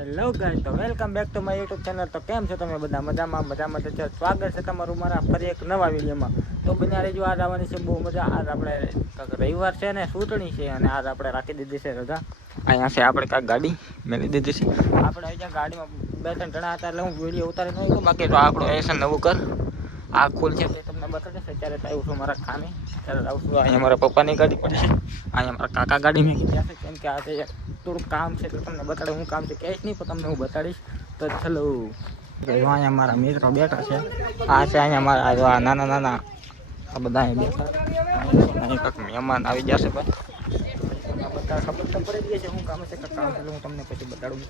Hello guys, તો welcome back to my YouTube channel. તો કેમ છો તમે બધા? મજામાં તો સ્વાગત છે તમારું મારા ફરી એક નવા વિડીયોમાં. તો બન્યા રહેજો. આજ આવવાની છે બહુ મજા. આજ આપણે રવિવાર છે ને ચૂંટણી છે, અને આજ આપણે રાખી દીધી છે રજા. અહીંયા છે આપણે કાંઈક ગાડી મેળી દીધી છે. આપણે અહીંયા ગાડીમાં 2-3 જણા હતા એટલે હું વિડીયો ઉતારી ન ગયો. બાકી તો આપણું એસન નવું કર આ ખુલ છે તે તમને બતાડે છે. અત્યારે આવ્યું છું મારા ખાને, ત્યારે આવું છું. અહીંયા મારા પપ્પાની ગાડી પડી છે, અહીંયા મારા કાકા ગાડી મેં ગયા છે. કેમ કે આજે થોડુંક કામ છે તો તમને બતાડે. હું કામ છે કહીશ નહીં, પણ તમને હું બતાડીશ. તો ચલો, અહીંયા મારા મિત્રો બેઠા છે. આ છે અહીંયા મારા નાના નાના આ બધા અહીંયા બેઠા. અહીં કાંઈક મહેમાન આવી જશે ભાઈ. બધા ખબર તો પડી ગઈ છે શું કામ છે, કામ છે હું તમને પછી બતાડું.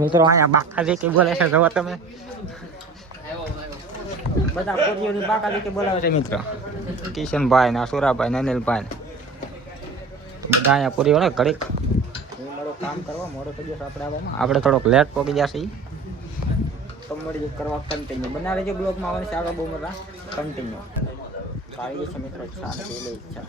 મિત્રો અહીંયા બાકાજી કે બોલે છે, જવા તમે બધા પોરીઓની બાકાજી કે બોલાવે છે મિત્ર. કિશનભાઈ ને સુરાભાઈ ને અનિલભાઈ બધા અહીંયા પૂરી વળે ઘડીક કામ કરવા મોડો થઈ જશે. આપણે થોડોક લેટ પહોંચી જશે. તો મળી કરવા કન્ટિન્યુ બના રહેજો. બ્લોગમાં આવવાની છે આગળ બહુ મજા કન્ટિન્યુ આવી જશે મિત્રો. શાંતિ લઈ ઈચ્છા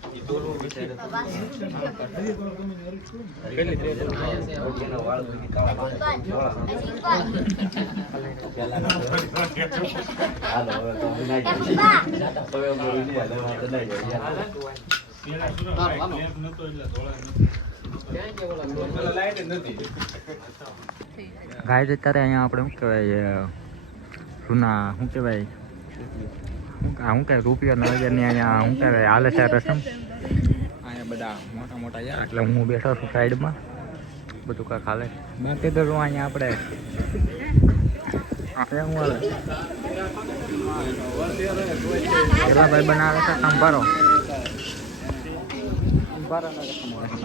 ગાય છે ત્યારે અહીંયા આપણે શું કહેવાય જૂના શું કહેવાય શું કહેવાય રૂપિયા 9,000ની અહીંયા શું કહેવાય હાલે છે રસમ. અહીંયા બધા મોટા મોટા યાર એટલે હું બેઠો છું સાઈડમાં, બધું કાંઈક હાલે. બાકી તો અહીંયા આપણે શું હાલે પેલા ભાઈ બનાવે છે સંભારો.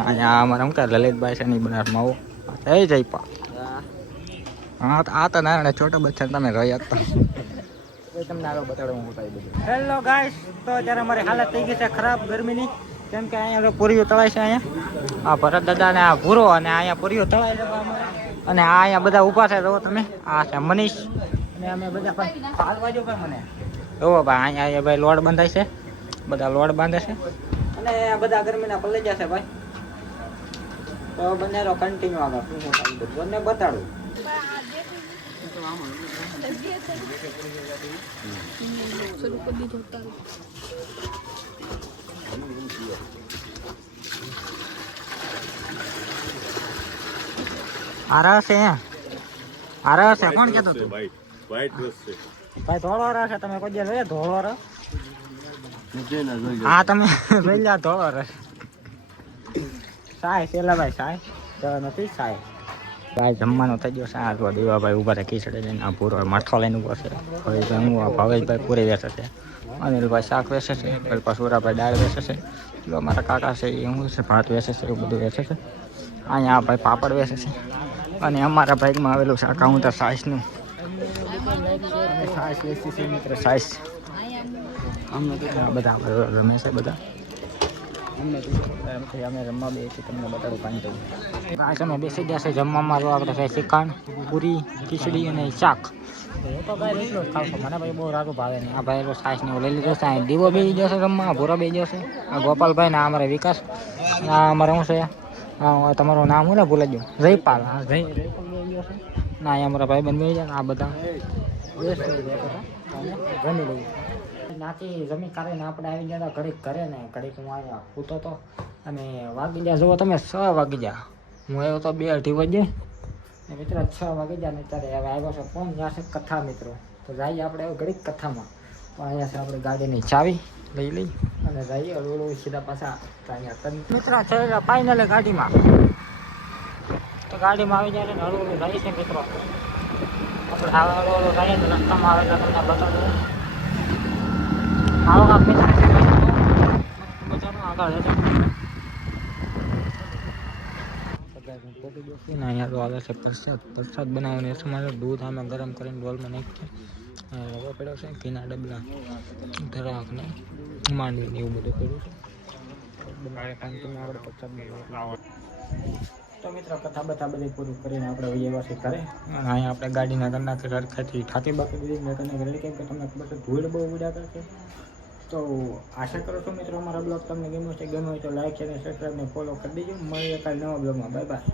અહીંયા અમારે શું કહે લલિતભાઈ છે ની બનાવવામાં આવો થઈ જાય પા. હા આ તો ના છોટો બચ્ચા તમે રહ્યા હતા તમને આગળ બતાડો હું બતાવી બધું. હેલો ગાઈસ, તો અત્યારે અમારી હાલત થઈ ગઈ છે ખરાબ ગરમીની. કેમ કે અહીંયા પૂરીઓ તળાય છે. અહીંયા આ ભરત દાદા ને આ ભૂરો અને અહીંયા પૂરીઓ તળાય છે અમારે. અને આ અહીંયા બધા ઊભા છે જો તમે. આ છે મનીષ અને અમે બધા પાલવાજો પણ મને જોવો ભાઈ. અહીંયા ભાઈ લોડ બંધાય છે, બધા લોડ બાંધે છે અને બધા ગરમીના પલ્લે જશે ભાઈ. તો બંને કન્ટિન્યુ આગળ બધું અને બતાડું. આરસ છે કોણ કેતો તું? ભાઈ ધોળો રસ છે. તમે કોઈ જોઈએ ધોળો રસ? હા તમે લઈ લ્યા ધોળો રસ. સાય પેલા ભાઈ સાય તો નથી સાય ભાઈ જમવાનો થઈ ગયો. સારું દેવાભાઈ ઉભા રહે ખીચડી લઈને. આ પૂરો માઠો લઈને ઉભો છે. હવે હું ભાવેશભાઈ પૂરી વેચે છે, અનિલભાઈ શાક વેચે છે, પછી સુરાભાઈ દાળ વેચે છે, મારા કાકા છે એ શું છે ભાત વેચે છે, એવું બધું વેચે છે. અહીંયા ભાઈ પાપડ વેચે છે. અને અમારા બાઇકમાં આવેલું છે આ કાઉન્ટર સાઈઝનું. સાઈઝ વેચી છે મિત્ર, સાઈઝ અમને બધા રમે છે બધા. અમે રમવા બે છીએ, તમને બતાડું કાંઈ જવું. તમે બેસી ગયા છે જમવામાં. તો આપણે છે શ્રીખંડ, પૂરી, ખીચડી અને શાક. હું તો ભાઈ એટલું જ ખાવ છું, મને ભાઈ બહુ રાતું ભાવે નહીં. આ ભાઈ એટલો સાઈઝ ને લઈ લીધો છે. દીવો બેસી જશે રમવા, ભૂરો બેસી જશે. આ ગોપાલભાઈ ને આ અમારે વિકાસ. આ અમારે શું છે તમારું નામ હું ને ભૂલાઈ ગયું? જયપાલ. હા જયપાલ બેસી ગયો છે. ના અહીંયા અમારા ભાઈ બંધ બેસી જાય. આ બધા જમી લઈએ. નાથી જમી કાઢીને આપણે આવી ગયા ઘડીક ઘરે ને ઘડીક હું આવ્યા પૂતો તો. અને વાગી ગયા જુઓ તમે 6 વાગી ગયા. હું આવ્યો તો 2-2:30 વાગે ને મિત્રો 6 વાગી ગયા ને અત્યારે હવે આવ્યો છે ફોન. ત્યાં છે કથા મિત્રો. તો જઈએ આપણે હવે ઘડીક કથામાં. તો અહીંયા છે આપણે ગાડીની ચાવી લઈ અને જઈએ હળવું સીધા પાછા અહીંયા મિત્રો છે ફાઇનલ ગાડીમાં. તો ગાડીમાં આવી જાય ને હળવું જાય છે મિત્રો. આપણે હળવું જઈએ તો રસ્તામાં આવે એટલે તમને બતાવું. આવો કાપ મિત્રો મજાનું આગળ છે. અહીંયા તો આવે છે પ્રસાદ બનાવીને સમારે દૂધ આમે ગરમ કરીને ડોલમાં નાખીએ. રવો પડ્યો છે, ઘીના ડબલા, ધરાક ને માંડવી એવું બધું પડ્યું છે. આપણે પ્રસાદ તો મિત્રો કથા બથા બધી પૂરી કરીને આપણે વ્યવસ્થિત કરે. અહીંયા આપણે ગાડીના ઘરના સરખાથી ઠાકી બાકી બધી ઘરના ઘરે. કેમ કે તમને ખબર છે ધૂળ બહુ ઉડ્યા કરે છે. તો આશા કરું છું મિત્રો અમારા બ્લોગ તમને ગમ્યો છે. ગમ્યો હોય તો લાઈક અને સબસ્ક્રાઈબ ને ફોલો કરી દેજો. મળીએ કાલે નવા બ્લોગમાં. Bye bye.